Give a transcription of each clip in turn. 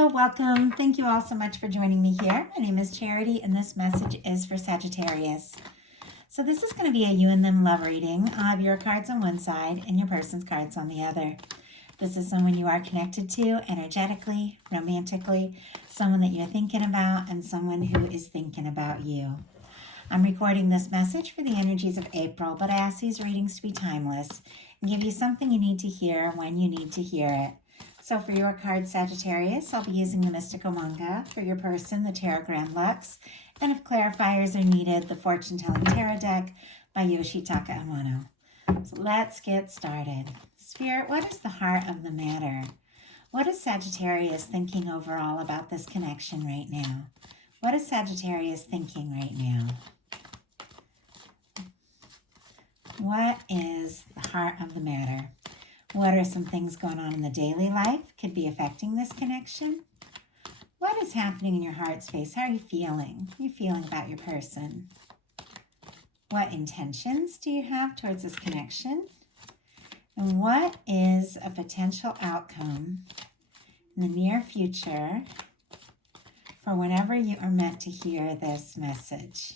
Hello, welcome. Thank you all so much for joining me here. My name is Charity, and this message is for Sagittarius. So this is going to be a you and them love reading. I'll have your cards on one side and your person's cards on the other. This is someone you are connected to energetically, romantically, someone that you're thinking about, and someone who is thinking about you. I'm recording this message for the energies of April, but I ask these readings to be timeless and give you something you need to hear when you need to hear it. So for your card, Sagittarius, I'll be using the Mystical Manga. For your person, the Tarot Grand Lux. And if clarifiers are needed, the Fortune Telling Tarot Deck by Yoshitaka Amano. So let's get started. Spirit, what is the heart of the matter? What is Sagittarius thinking overall about this connection right now? What is Sagittarius thinking right now? What is the heart of the matter? What are some things going on in the daily life could be affecting this connection? What is happening in your heart space? How are you feeling? How are you feeling about your person? What intentions do you have towards this connection? And what is a potential outcome in the near future for whenever you are meant to hear this message?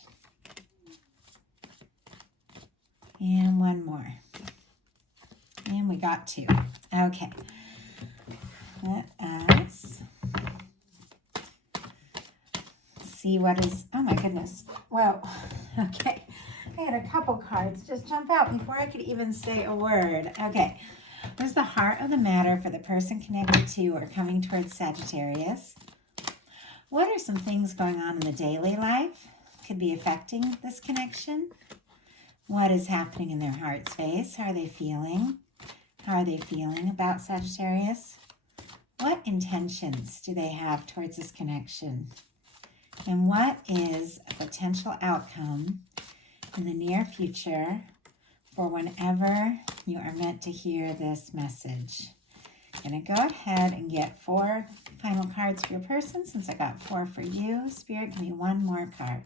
And one more. And we got two. Okay. Let us see what is, oh my goodness. Whoa. Okay. I had a couple cards just jump out before I could even say a word. Okay. What is the heart of the matter for the person connected to or coming towards Sagittarius? What are some things going on in the daily life could be affecting this connection? What is happening in their heart space? How are they feeling? How are they feeling about Sagittarius? What intentions do they have towards this connection? And what is a potential outcome in the near future for whenever you are meant to hear this message? I'm going to go ahead and get 4 final cards for your person since I got 4 for you. Spirit, give me one more card.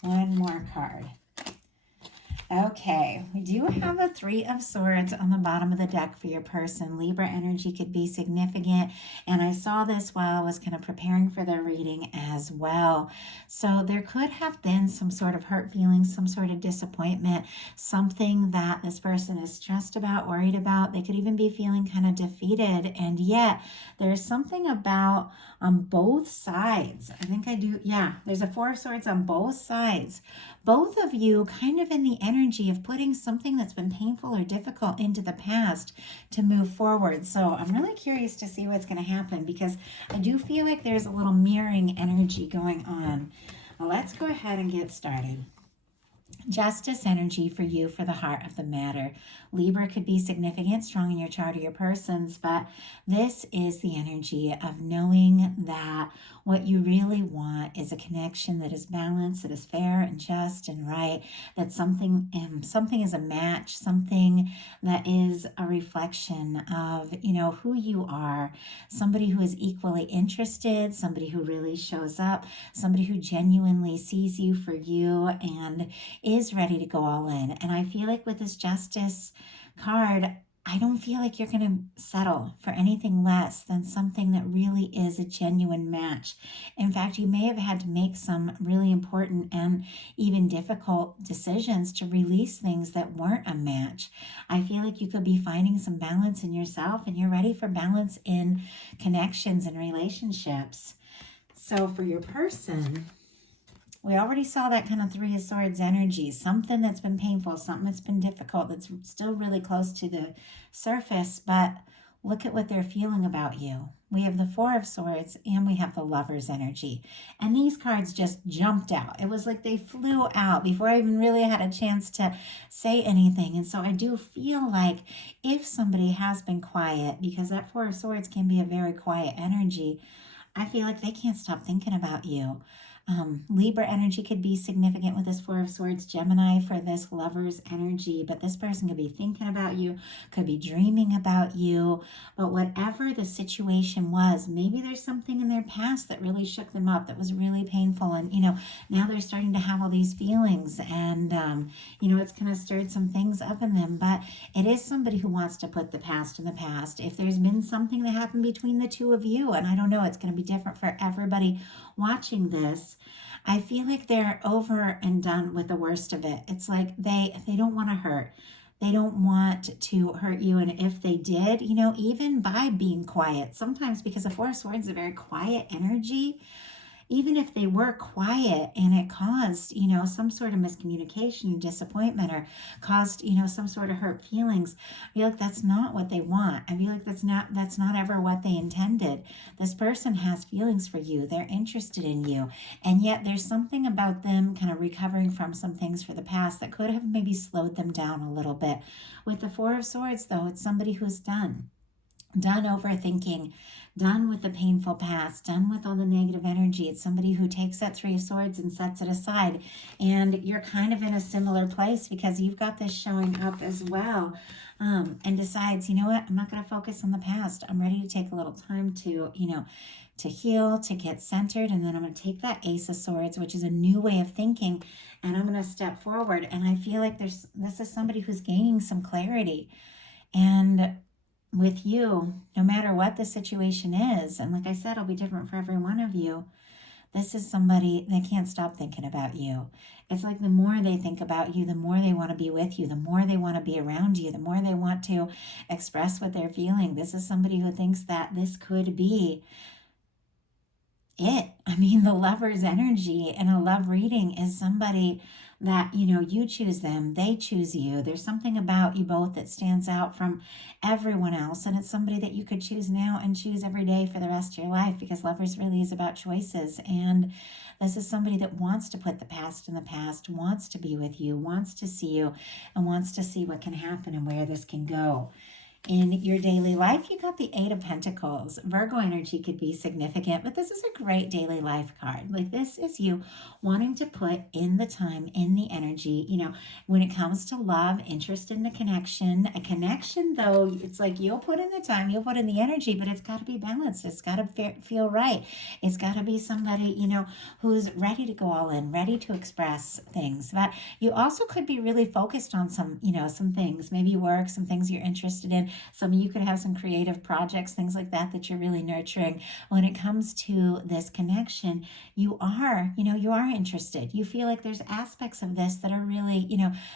One more card. Okay, we do have a 3 of Swords on the bottom of the deck for your person. Libra energy could be significant, and I saw this while I was kind of preparing for the reading as well. So there could have been some sort of hurt feelings, some sort of disappointment, something that this person is stressed about, worried about. They could even be feeling kind of defeated, and yet there's something about on both sides. I think I do, yeah, there's a 4 of Swords on both sides. Both of you kind of in the energy of putting something that's been painful or difficult into the past to move forward. So I'm really curious to see what's going to happen because I do feel like there's a little mirroring energy going on. Well, let's go ahead and get started. Justice energy for you for the heart of the matter. Libra could be significant, strong in your chart or your person's, but this is the energy of knowing that what you really want is a connection that is balanced, that is fair and just and right, that something is a match, something that is a reflection of, who you are, somebody who is equally interested, somebody who really shows up, somebody who genuinely sees you for you and is ready to go all in. And I feel like with this Justice card, I don't feel like you're going to settle for anything less than something that really is a genuine match. In fact, you may have had to make some really important and even difficult decisions to release things that weren't a match. I feel like you could be finding some balance in yourself and you're ready for balance in connections and relationships. So for your person, we already saw that kind of 3 of Swords energy, something that's been painful, something that's been difficult, that's still really close to the surface, but look at what they're feeling about you. We have the 4 of Swords and we have the Lover's energy. And these cards just jumped out. It was like they flew out before I even really had a chance to say anything. And so I do feel like if somebody has been quiet, because that 4 of Swords can be a very quiet energy, I feel like they can't stop thinking about you. Libra energy could be significant with this Four of Swords. Gemini for this Lover's energy, but this person could be thinking about you, could be dreaming about you. But whatever the situation was, maybe there's something in their past that really shook them up, that was really painful, and now they're starting to have all these feelings, and it's kind of stirred some things up in them. But it is somebody who wants to put the past in the past. If there's been something that happened between the two of you, and I don't know, it's going to be different for everybody watching this, I feel like they're over and done with the worst of it. It's like they don't want to hurt. They don't want to hurt you. And if they did, even by being quiet, sometimes because the Four of Swords is a very quiet energy, even if they were quiet and it caused, some sort of miscommunication, disappointment, or caused, some sort of hurt feelings, I feel like that's not what they want. I feel like that's not ever what they intended. This person has feelings for you. They're interested in you. And yet there's something about them kind of recovering from some things for the past that could have maybe slowed them down a little bit. With the Four of Swords, though, it's somebody who's done overthinking, done with the painful past, done with all the negative energy. It's somebody who takes that Three of Swords and sets it aside. And you're kind of in a similar place because you've got this showing up as well, and decides, you know what, I'm not going to focus on the past. I'm ready to take a little time to, to heal, to get centered. And then I'm going to take that Ace of Swords, which is a new way of thinking, and I'm going to step forward. And I feel like this is somebody who's gaining some clarity. And with you, no matter what the situation is, and like I said, it'll be different for every one of you, this is somebody that can't stop thinking about you. It's like the more they think about you, the more they want to be with you, the more they want to be around you, the more they want to express what they're feeling. This is somebody who thinks that this could be it. I mean, the Lover's energy in a love reading is somebody that, you choose them, they choose you. There's something about you both that stands out from everyone else. And it's somebody that you could choose now and choose every day for the rest of your life, because Lovers really is about choices. And this is somebody that wants to put the past in the past, wants to be with you, wants to see you, and wants to see what can happen and where this can go. In your daily life, you got the Eight of Pentacles. Virgo energy could be significant, but this is a great daily life card. Like, this is you wanting to put in the time, in the energy, when it comes to love, interest in a connection, though, it's like you'll put in the time, you'll put in the energy, but it's got to be balanced. It's got to feel right. It's got to be somebody, who's ready to go all in, ready to express things. But you also could be really focused on some things, maybe work, some things you're interested in. Some of you could have some creative projects, things like that you're really nurturing. When it comes to this connection, you are interested. You feel like there's aspects of this that are really,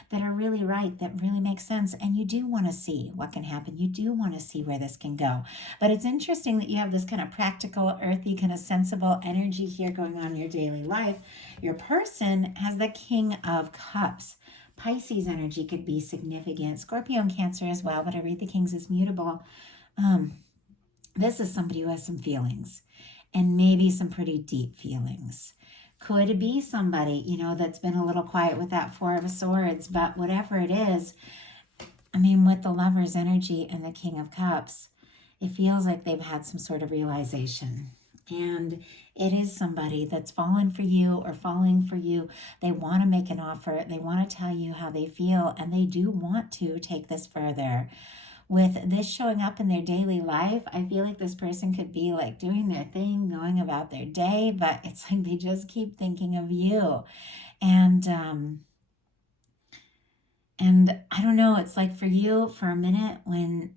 that are really right, that really make sense. And you do want to see what can happen. You do want to see where this can go. But it's interesting that you have this kind of practical, earthy, kind of sensible energy here going on in your daily life. Your person has the King of Cups. Pisces energy could be significant. Scorpio and Cancer as well, but I read the Kings as mutable. This is somebody who has some feelings, and maybe some pretty deep feelings. Could be somebody, that's been a little quiet with that Four of Swords, but whatever it is, I mean, with the Lover's energy and the King of Cups, it feels like they've had some sort of realization. And it is somebody that's fallen for you or falling for you. They want to make an offer. They want to tell you how they feel, and they do want to take this further. With this showing up in their daily life, I feel like this person could be like doing their thing, going about their day, but it's like they just keep thinking of you. And I don't know, it's like for you, for a minute, when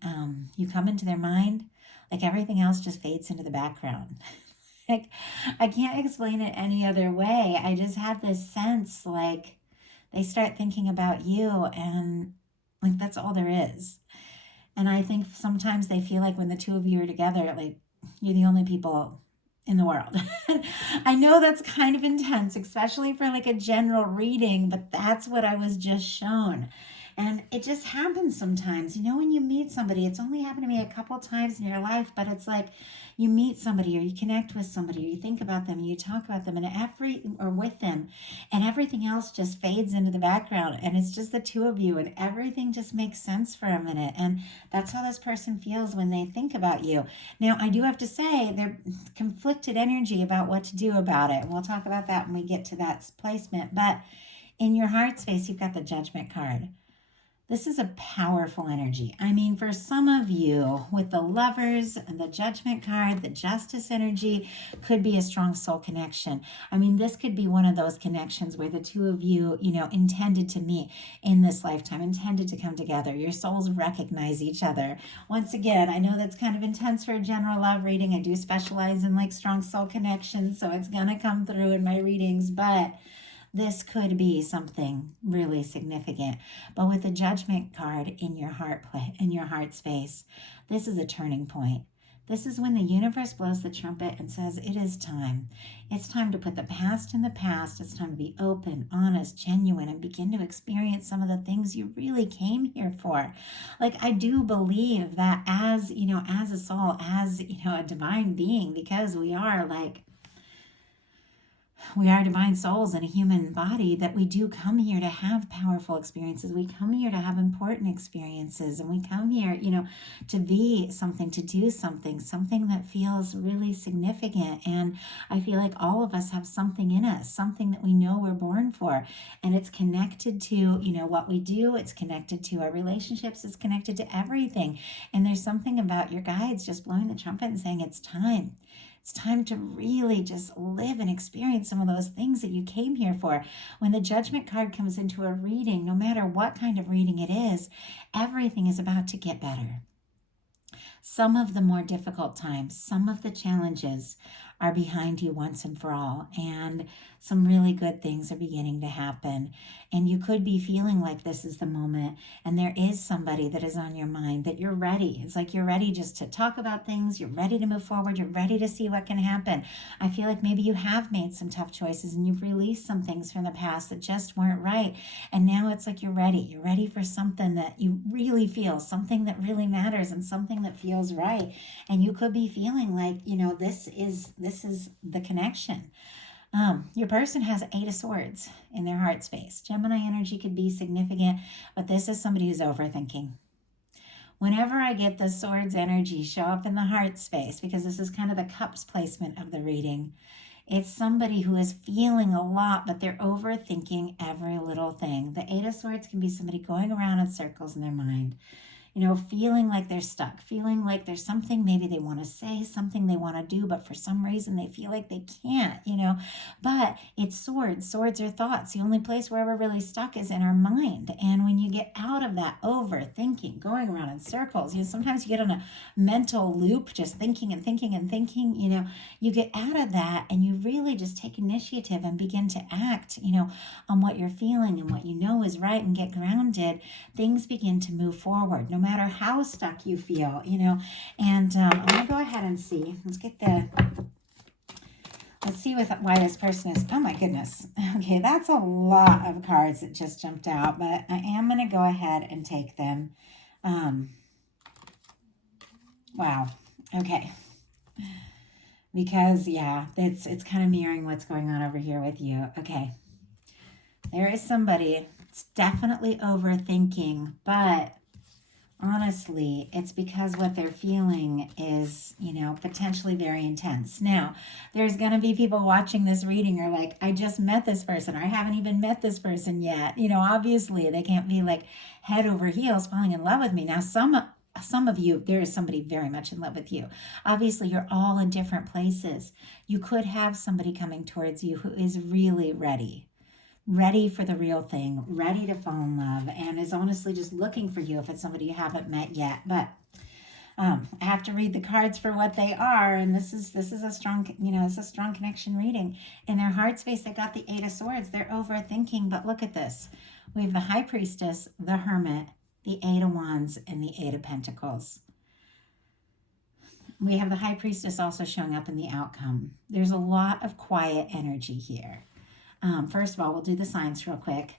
you come into their mind, like everything else just fades into the background. Like, I can't explain it any other way. I just have this sense like they start thinking about you, and like that's all there is. And I think sometimes they feel like when the two of you are together, like you're the only people in the world. I know that's kind of intense, especially for like a general reading, but that's what I was just shown. And it just happens sometimes. You know, when you meet somebody, it's only happened to me a couple times in your life, but it's like you meet somebody or you connect with somebody or you think about them and you talk about them and or with them, and everything else just fades into the background and it's just the two of you and everything just makes sense for a minute. And that's how this person feels when they think about you. Now, I do have to say they're conflicted energy about what to do about it. We'll talk about that when we get to that placement. But in your heart space, you've got the Judgment card. This is a powerful energy. I mean, for some of you, with the Lovers and the Judgment card, the Justice energy could be a strong soul connection. I mean, this could be one of those connections where the two of you, intended to meet in this lifetime, intended to come together. Your souls recognize each other. Once again, I know that's kind of intense for a general love reading. I do specialize in like strong soul connections, so it's going to come through in my readings, but this could be something really significant. But with the Judgment card in your heart space, this is a turning point. This is when the universe blows the trumpet and says, it is time. It's time to put the past in the past. It's time to be open, honest, genuine, and begin to experience some of the things you really came here for. Like, I do believe that as a soul, as, a divine being, because we are divine souls in a human body, that we do come here to have powerful experiences. We come here to have important experiences, and we come here, to be something, to do something that feels really significant. And I feel like all of us have something in us, something that we know we're born for, and it's connected to, what we do. It's connected to our relationships. It's connected to everything. And there's something about your guides just blowing the trumpet and saying, it's time. It's time to really just live and experience some of those things that you came here for. When the Judgment card comes into a reading, no matter what kind of reading it is, everything is about to get better. Some of the more difficult times, some of the challenges are behind you once and for all, and some really good things are beginning to happen. And you could be feeling like this is the moment, and there is somebody that is on your mind, that you're ready. It's like you're ready just to talk about things. You're ready to move forward. You're ready to see what can happen. I feel like maybe you have made some tough choices and you've released some things from the past that just weren't right. And now it's like you're ready. You're ready for something that you really feel, something that really matters, and something that feels right. And you could be feeling like, this is the connection. Your person has 8 of Swords in their heart space. Gemini energy could be significant, but this is somebody who's overthinking. Whenever I get the Swords energy show up in the heart space, because this is kind of the Cups placement of the reading, it's somebody who is feeling a lot, but they're overthinking every little thing. The 8 of Swords can be somebody going around in circles in their mind, feeling like they're stuck, feeling like there's something maybe they want to say, something they want to do, but for some reason they feel like they can't, But it's swords. Swords are thoughts. The only place where we're really stuck is in our mind. And when you get out of that overthinking, going around in circles, sometimes you get on a mental loop, just thinking and thinking and thinking, you get out of that and you really just take initiative and begin to act, on what you're feeling and what you know is right, and get grounded. Things begin to move forward, no matter how stuck you feel, And I'm going to go ahead and see. Let's see why this person is, oh my goodness. Okay, that's a lot of cards that just jumped out, but I am going to go ahead and take them. Wow. Okay. Because, yeah, it's kind of mirroring what's going on over here with you. Okay. There is somebody that's definitely overthinking, but honestly, it's because what they're feeling is, potentially very intense. Now, there's going to be people watching this reading are like, I just met this person, or I haven't even met this person yet. Obviously, they can't be like head over heels falling in love with me. Now, some of you, there is somebody very much in love with you. Obviously, you're all in different places. You could have somebody coming towards you who is really ready for the real thing, ready to fall in love, and is honestly just looking for you if it's somebody you haven't met yet. But I have to read the cards for what they are, and this is a strong, it's a strong connection reading. In their heart space, they got the 8 of Swords. They're overthinking, but look at this. We have the High Priestess, the Hermit, the 8 of Wands, and the 8 of Pentacles. We have the High Priestess also showing up in the outcome. There's a lot of quiet energy here. First of all, we'll do the signs real quick.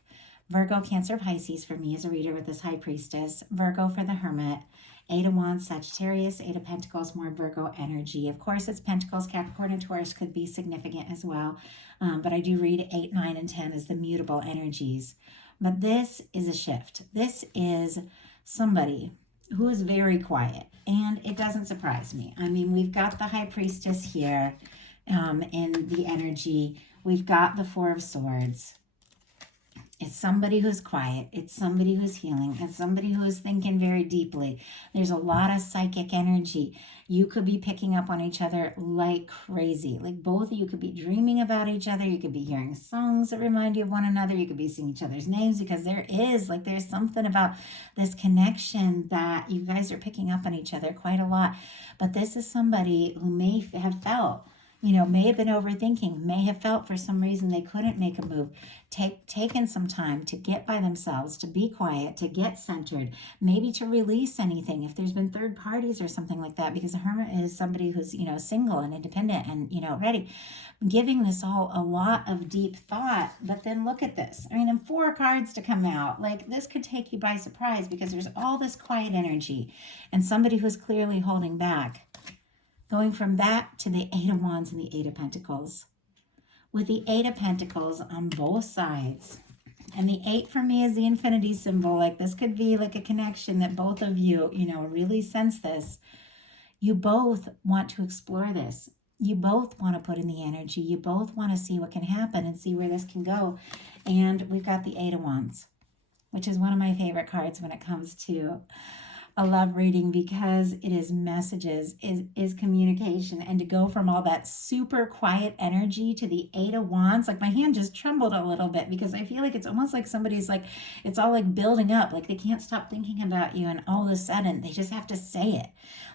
Virgo, Cancer, Pisces for me as a reader with this High Priestess. Virgo for the Hermit. Eight of Wands, Sagittarius. Eight of Pentacles, more Virgo energy. Of course, it's Pentacles, Capricorn, and Taurus could be significant as well. But I do read 8, 9, and 10 as the mutable energies. But this is a shift. This is somebody who is very quiet. And it doesn't surprise me. I mean, we've got the High Priestess here in the energy. We've got the Four of Swords. It's somebody who's quiet. It's somebody who's healing. It's somebody who is thinking very deeply. There's a lot of psychic energy. You could be picking up on each other like crazy. Like both of you could be dreaming about each other. You could be hearing songs that remind you of one another. You could be seeing each other's names because there's something about this connection that you guys are picking up on each other quite a lot. But this is somebody who may have felt, may have been overthinking, may have felt for some reason they couldn't make a move, taken some time to get by themselves, to be quiet, to get centered, maybe to release anything if there's been third parties or something like that, because a hermit is somebody who's, single and independent and, ready. Giving this all a lot of deep thought, but then look at this. I mean, in 4 cards to come out, like this could take you by surprise because there's all this quiet energy and somebody who's clearly holding back. Going from that to the Eight of Wands and the Eight of Pentacles. With the Eight of Pentacles on both sides. And the 8 for me is the infinity symbol. Like this could be like a connection that both of you, really sense this. You both want to explore this. You both want to put in the energy. You both want to see what can happen and see where this can go. And we've got the Eight of Wands, which is one of my favorite cards when it comes to a love reading, because it is messages, is communication. And to go from all that super quiet energy to the Eight of Wands, like my hand just trembled a little bit because I feel like it's almost like somebody's like, it's all like building up, like they can't stop thinking about you, and all of a sudden they just have to say it.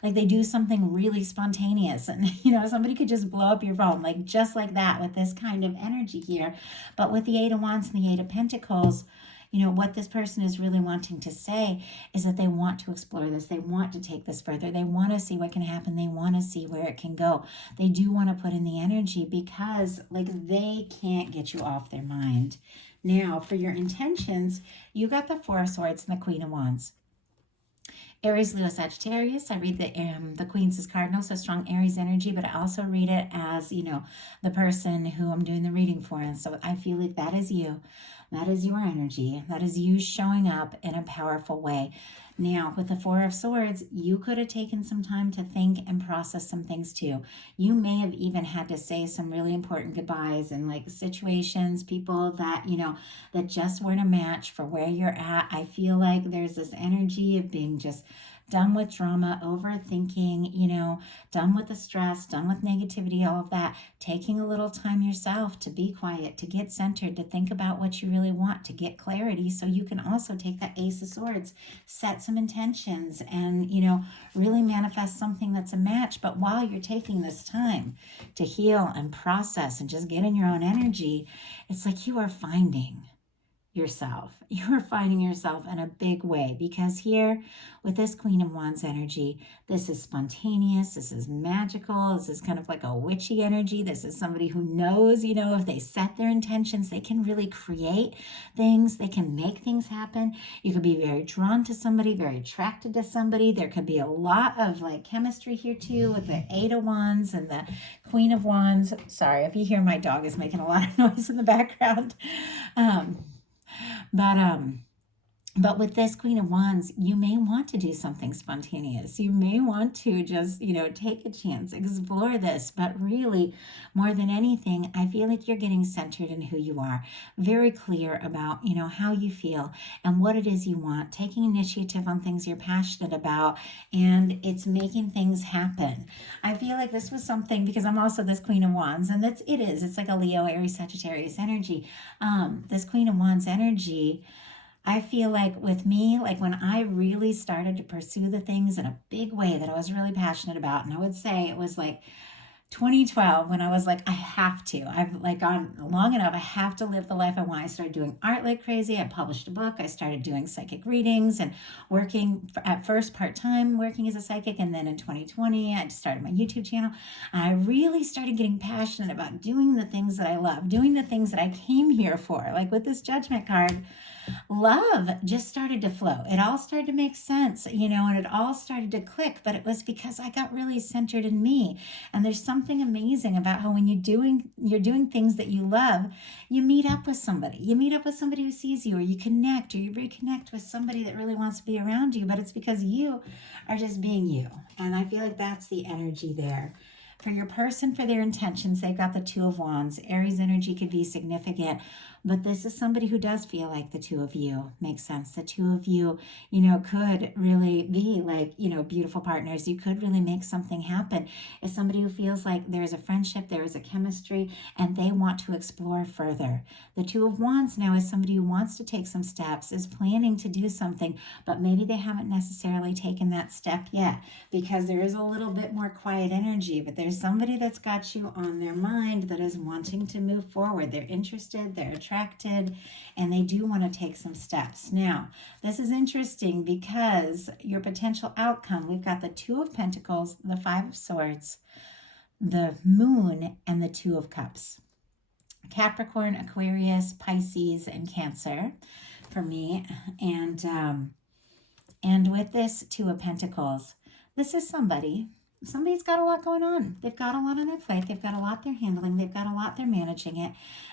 Like they do something really spontaneous, and somebody could just blow up your phone, like just like that with this kind of energy here. But with the Eight of Wands and the Eight of Pentacles, what this person is really wanting to say is that they want to explore this. They want to take this further. They want to see what can happen. They want to see where it can go. They do want to put in the energy because they can't get you off their mind. Now, for your intentions, you got the Four of Swords and the Queen of Wands. Aries, Leo, Sagittarius. I read the Queen's as cardinal, so strong Aries energy, but I also read it as, the person who I'm doing the reading for. And so I feel like that is you. That is your energy. That is you showing up in a powerful way. Now, with the Four of Swords, you could have taken some time to think and process some things too. You may have even had to say some really important goodbyes and situations, people that, that just weren't a match for where you're at. I feel like there's this energy of being just done with drama, overthinking, done with the stress, done with negativity, all of that. Taking a little time yourself to be quiet, to get centered, to think about what you really want, to get clarity, so you can also take that Ace of Swords, set some intentions, and, really manifest something that's a match. But while you're taking this time to heal and process and just get in your own energy, it's like you are finding yourself. You are finding yourself in a big way, because here with this Queen of Wands energy, this is spontaneous, this is magical, this is kind of like a witchy energy. This is somebody who knows, if they set their intentions, they can really create things, they can make things happen. You could be very drawn to somebody, very attracted to somebody. There could be a lot of chemistry here too with the Eight of Wands and the Queen of Wands. Sorry if you hear my dog is making a lot of noise in the background. But with this Queen of Wands, you may want to do something spontaneous. You may want to just, take a chance, explore this. But really, more than anything, I feel like you're getting centered in who you are. Very clear about, how you feel and what it is you want. Taking initiative on things you're passionate about. And it's making things happen. I feel like this was something, because I'm also this Queen of Wands. And it's like a Leo, Aries, Sagittarius energy. This Queen of Wands energy, I feel like with me, when I really started to pursue the things in a big way that I was really passionate about, and I would say it was 2012, when I was like, I have to. I've like gone long enough. I have to live the life I want. I started doing art like crazy. I published a book. I started doing psychic readings and working at first part-time, working as a psychic. And then in 2020, I started my YouTube channel. And I really started getting passionate about doing the things that I love, doing the things that I came here for. Like with this judgment card, love just started to flow. It all started to make sense, and it all started to click, but it was because I got really centered in me. And there's something amazing about how when you're doing things that you love, you meet up with somebody. You meet up with somebody who sees you, or you connect, or you reconnect with somebody that really wants to be around you, but it's because you are just being you. And I feel like that's the energy there. For your person, for their intentions, they've got the Two of Wands. Aries energy could be significant, but this is somebody who does feel like the two of you. Makes sense. The two of you, could really be like, beautiful partners. You could really make something happen. It's somebody who feels like there's a friendship, there is a chemistry, and they want to explore further. The Two of Wands now is somebody who wants to take some steps, is planning to do something, but maybe they haven't necessarily taken that step yet because there is a little bit more quiet energy, but there's somebody that's got you on their mind that is wanting to move forward. They're interested, they're attracted, and they do want to take some steps. Now, this is interesting because your potential outcome, we've got the Two of Pentacles, the Five of Swords, the Moon, and the Two of Cups. Capricorn, Aquarius, Pisces, and Cancer for me. And with this Two of Pentacles, this is somebody's got a lot going on. They've got a lot on their plate. They've got a lot they're handling. They've got a lot they're managing,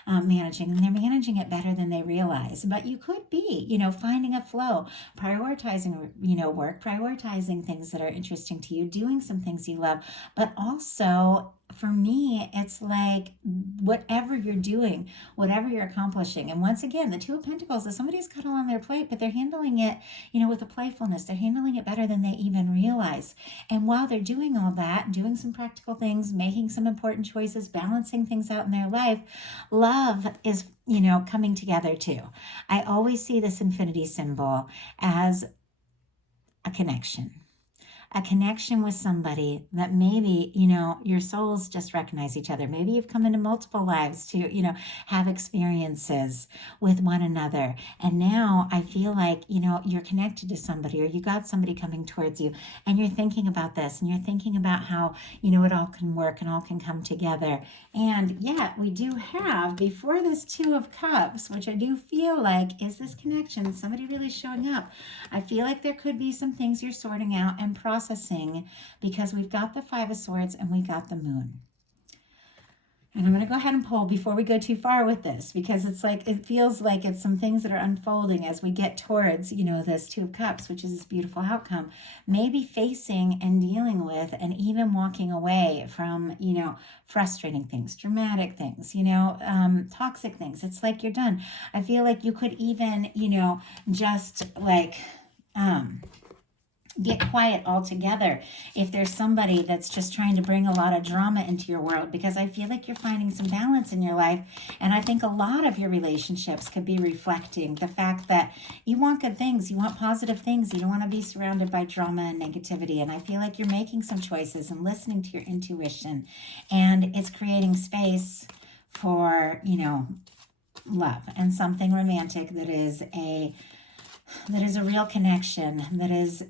and they're managing it better than they realize. But you could be, finding a flow, prioritizing, work, prioritizing things that are interesting to you, doing some things you love, but also for me, it's like whatever you're doing, whatever you're accomplishing. And once again, the Two of Pentacles is somebody's got it on their plate, but they're handling it, with a playfulness. They're handling it better than they even realize. And while they're doing all that, doing some practical things, making some important choices, balancing things out in their life, love is, coming together too. I always see this infinity symbol as a connection with somebody that maybe, your souls just recognize each other. Maybe you've come into multiple lives to, have experiences with one another. And now I feel like, you're connected to somebody, or you got somebody coming towards you, and you're thinking about this, and you're thinking about how, it all can work and all can come together. And yet we do have, before this Two of Cups, which I do feel like is this connection, somebody really showing up. I feel like there could be some things you're sorting out and processing, because we've got the Five of Swords and we got the Moon. And I'm going to go ahead and pull before we go too far with this, because it feels like it's some things that are unfolding as we get towards, this Two of Cups, which is this beautiful outcome. Maybe facing and dealing with and even walking away from, frustrating things, dramatic things, toxic things. It's like you're done. I feel like you could even, just like, get quiet altogether if there's somebody that's just trying to bring a lot of drama into your world, because I feel like you're finding some balance in your life. And I think a lot of your relationships could be reflecting the fact that you want good things, you want positive things, you don't want to be surrounded by drama and negativity. And I feel like you're making some choices and listening to your intuition, and it's creating space for, love and something romantic that is a real connection, that is,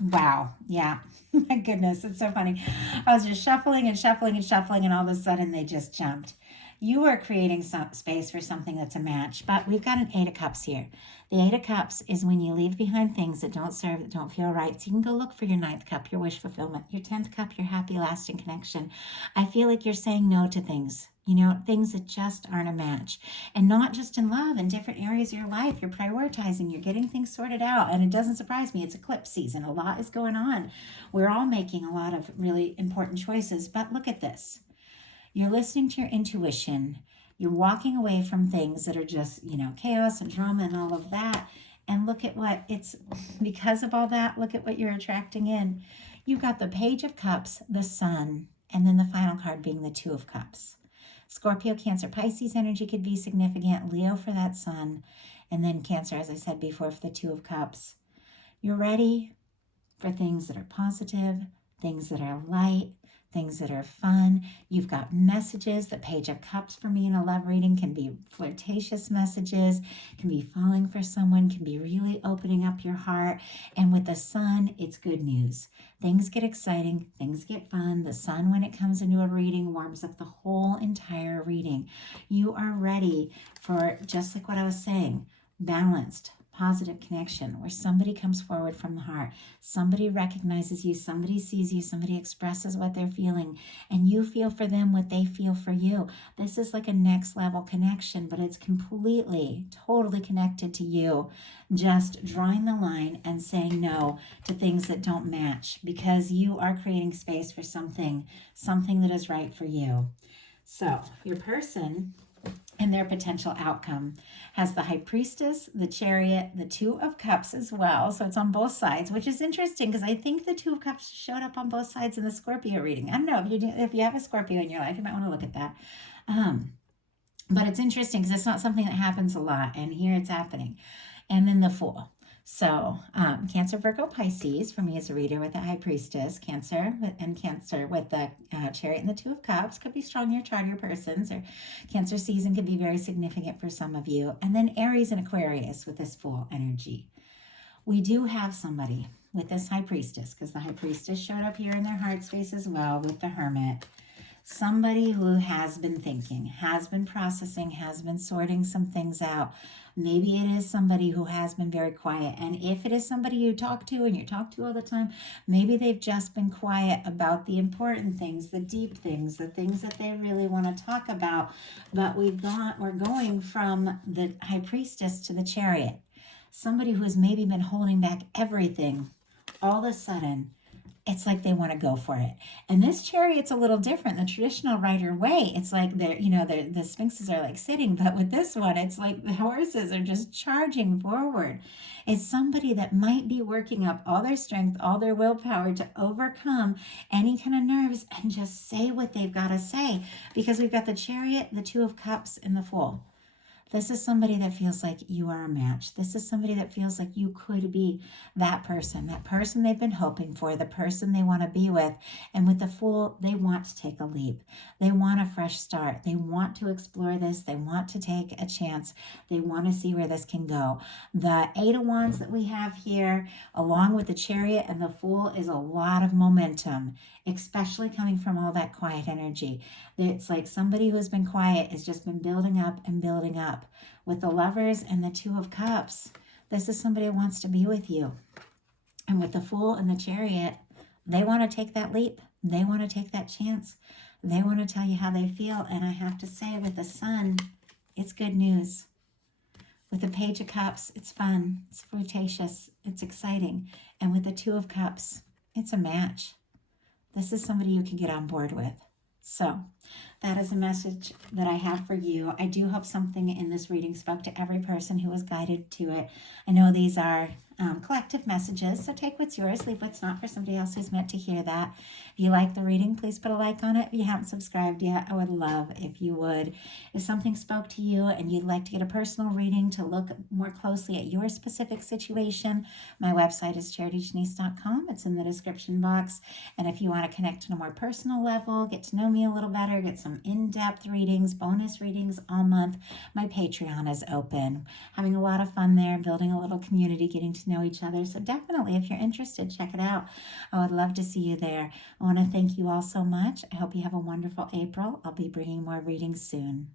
wow. Yeah. My goodness. It's so funny. I was just shuffling and shuffling and shuffling, and all of a sudden they just jumped. You are creating some space for something that's a match, but we've got an Eight of Cups here. The Eight of Cups is when you leave behind things that don't serve, that don't feel right. So you can go look for your Ninth Cup, your wish fulfillment, your 10th Cup, your happy, lasting connection. I feel like you're saying no to things, things that just aren't a match. And not just in love, in different areas of your life. You're prioritizing, you're getting things sorted out. And it doesn't surprise me. It's eclipse season. A lot is going on. We're all making a lot of really important choices. But look at this. You're listening to your intuition. You're walking away from things that are just, chaos and drama and all of that. And look at what it's, because of all that, look at what you're attracting in. You've got the Page of Cups, the Sun, and then the final card being the Two of Cups. Scorpio, Cancer, Pisces energy could be significant. Leo for that Sun. And then Cancer, as I said before, for the Two of Cups. You're ready for things that are positive, things that are light, things that are fun. You've got messages. The Page of Cups for me in a love reading can be flirtatious messages, can be falling for someone, can be really opening up your heart. And with the Sun, it's good news. Things get exciting, things get fun. The Sun, when it comes into a reading, warms up the whole entire reading. You are ready for, just like what I was saying, balanced, positive connection where somebody comes forward from the heart, somebody recognizes you, somebody sees you, somebody expresses what they're feeling, and you feel for them what they feel for you. This is like a next level connection, but it's completely, totally connected to you just drawing the line and saying no to things that don't match, because you are creating space for something that is right for you. So your person and their potential outcome has the High Priestess, the Chariot, the Two of Cups as well. So it's on both sides, which is interesting because I think the Two of Cups showed up on both sides in the Scorpio reading. I don't know if you have a Scorpio in your life, you might want to look at that. But it's interesting because it's not something that happens a lot, and here it's happening. And then the Fool. So Cancer, Virgo, Pisces for me as a reader with the High Priestess, Cancer with the Chariot and the Two of Cups could be strong in your chart, your persons, or Cancer season could be very significant for some of you. And then Aries and Aquarius with this Fool energy. We do have somebody with this High Priestess, because the High Priestess showed up here in their heart space as well with the Hermit. Somebody who has been thinking, has been processing, has been sorting some things out. Maybe it is somebody who has been very quiet. And if it is somebody you talk to and you talk to all the time, maybe they've just been quiet about the important things, the deep things, the things that they really want to talk about. But we're going from the High Priestess to the Chariot. Somebody who has maybe been holding back everything, all of a sudden, it's like they want to go for it. And this Chariot's a little different. The traditional rider way, it's like the sphinxes are like sitting, but with this one, it's like the horses are just charging forward. It's somebody that might be working up all their strength, all their willpower to overcome any kind of nerves and just say what they've got to say, because we've got the Chariot, the Two of Cups, and the Fool. This is somebody that feels like you are a match. This is somebody that feels like you could be that person they've been hoping for, the person they want to be with. And with the Fool, they want to take a leap. They want a fresh start. They want to explore this. They want to take a chance. They want to see where this can go. The Eight of Wands that we have here, along with the Chariot and the Fool, is a lot of momentum, especially coming from all that quiet energy. It's like somebody who has been quiet has just been building up and building up. With the Lovers and the Two of Cups, this is somebody who wants to be with you. And with the Fool and the Chariot, they want to take that leap. They want to take that chance. They want to tell you how they feel. And I have to say, with the Sun, it's good news. With the Page of Cups, it's fun, it's flirtatious, it's exciting. And with the Two of Cups, it's a match. This is somebody you can get on board with. So that is a message that I have for you. I do hope something in this reading spoke to every person who was guided to it. I know these are collective messages, so take what's yours, leave what's not for somebody else who's meant to hear that. If you like the reading, please put a like on it. If you haven't subscribed yet, I would love if you would. If something spoke to you and you'd like to get a personal reading to look more closely at your specific situation, my website is charityjanice.com. It's in the description box. And if you want to connect on a more personal level, get to know me a little better, get some in-depth readings, bonus readings all month, my Patreon is open. Having a lot of fun there, building a little community, getting to know each other. So definitely, if you're interested, check it out. I would love to see you there. I want to thank you all so much. I hope you have a wonderful April. I'll be bringing more readings soon.